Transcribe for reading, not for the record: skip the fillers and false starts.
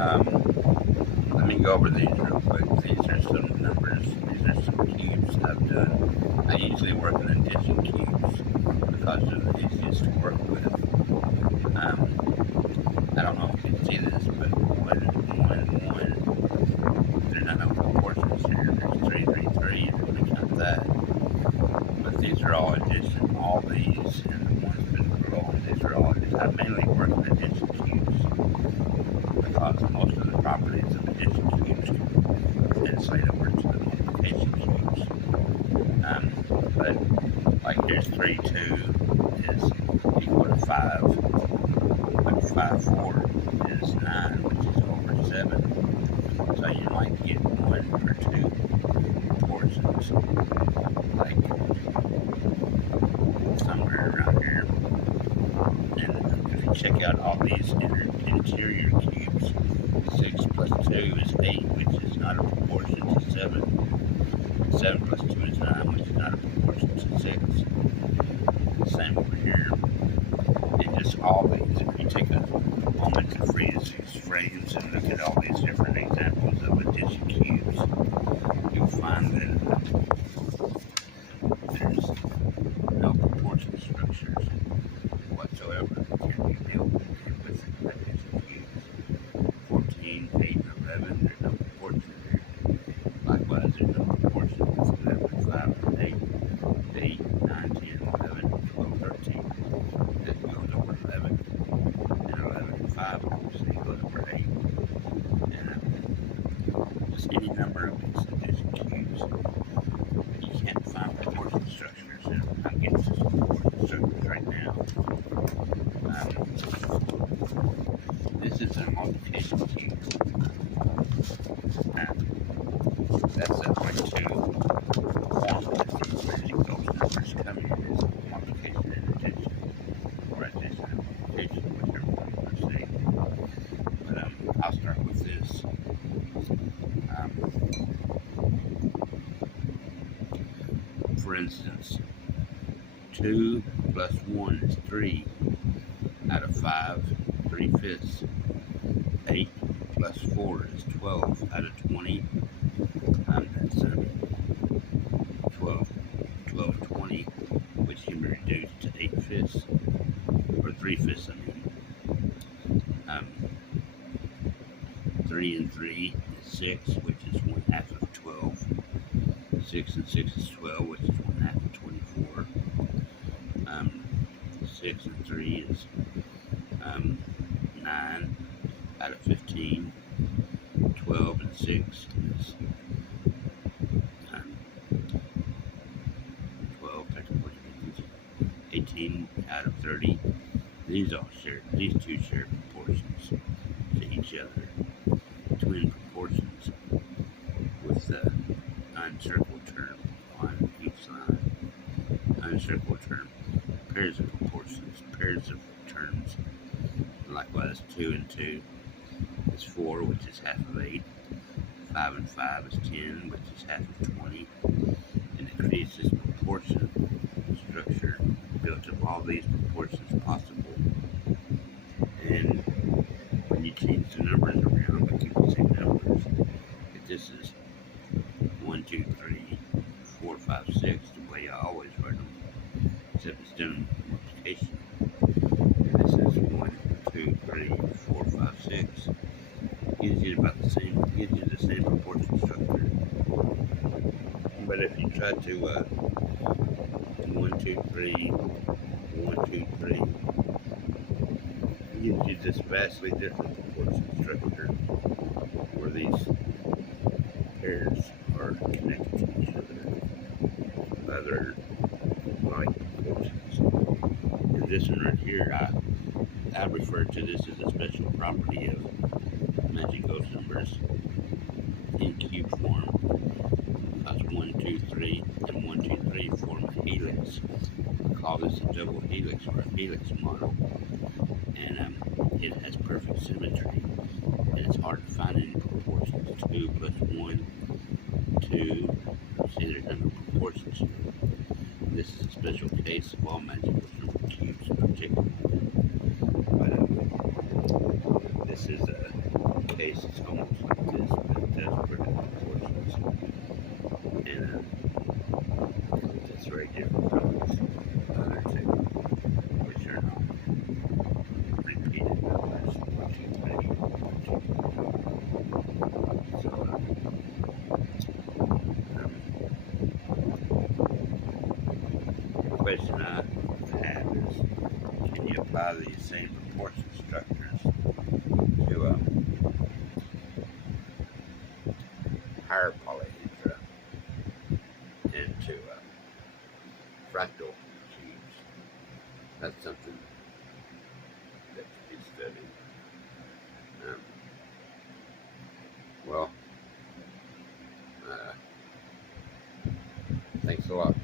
Let me go over these real quick. These are some numbers. These are some cubes I've done. I usually work in addition cubes because they're the easiest to work with. I don't know if you can see this, but there's not no proportions here. There's 3, 3, 3, if you want to count that. But these are all addition. All these and the ones below, these are all addition. I mainly work in addition cubes because most of the properties of addition cubes can translate over to the multiplication cubes. But like here's 3, 2 is equal to 5, but 5, 4 is 9, which is over 7. So you might get 1 or 2 proportions, like somewhere around here. And if you check out all these interior cubes, 6 plus 2 is 8, which is not a proportion to 7. 7 plus 2 is 9, which is not a proportion to 6. Same over here. And just all these, if you take a moment to freeze these frames and look at all these different examples of addition cubes, you'll find that there's no proportion structures whatsoever can be built with addition cubes. 14, 8, and 11, there's no proportion there. Likewise, there's no proportion with 11, 5, and 8. 8, 9, 10, 11, 12, 13. That goes over 11. And 11 and 5 obviously goes over 8. And just any number of these addition cubes, you can't find proportion structures. And I'm getting to some proportion structures right now. This is a multiplication cube. That's like 2 forms that these magic ghost numbers come in as multiplication and addition, or addition and multiplication, whichever one you want to say. But I'll start with this. For instance, 2 plus 1 is 3 out of 5, 3/5. 8 plus 4 is 12 out of 20. That's 12, 20, which can be reduced to 8/5, or 3/5, I mean. 3 and 3 is 6, which is 1/2 of 12. 6 and 6 is 12, which is 1/2 of 24. 6 and 3 is 9 out of 15. 12 and 6 is 12, 13, 14, 18 out of 30. These two share proportions to each other. Twin proportions with the uncircled term on each line. Uncircled term, pairs of proportions, pairs of terms. Likewise, 2 and 2 is 4, which is half of 8. 5 and 5 is 10, which is half of 20. And it creates this proportion structure built of all these proportions possible. And when you change the numbers around, but keep the same numbers, this is 1, 2, 3, 4, 5, 6, the way I always write them, except it's done in multiplication. And this is 1, 2, 3, 4, 5, 6. Gives you about the same, gives you the same proportion structure. But if you try to 1, 2, 3, 1, 2, 3, it gives you this vastly different proportion structure where these pairs are connected to each other by their like proportions. And this one right here, I refer to this as a special property of magic ghost numbers in cube form, because 1, 2, 3 and 1, 2, 3 form a helix. I call this a double helix or a helix model, and it has perfect symmetry, and it's hard to find any proportions. 2 plus 1, 2. See, there's no proportions here. This is a special case of all magic ghost number cubes in particular. But this is a case apply these same proportion structures to higher polyhedra and to fractal cubes. That's something that could be studied. Well, thanks a lot.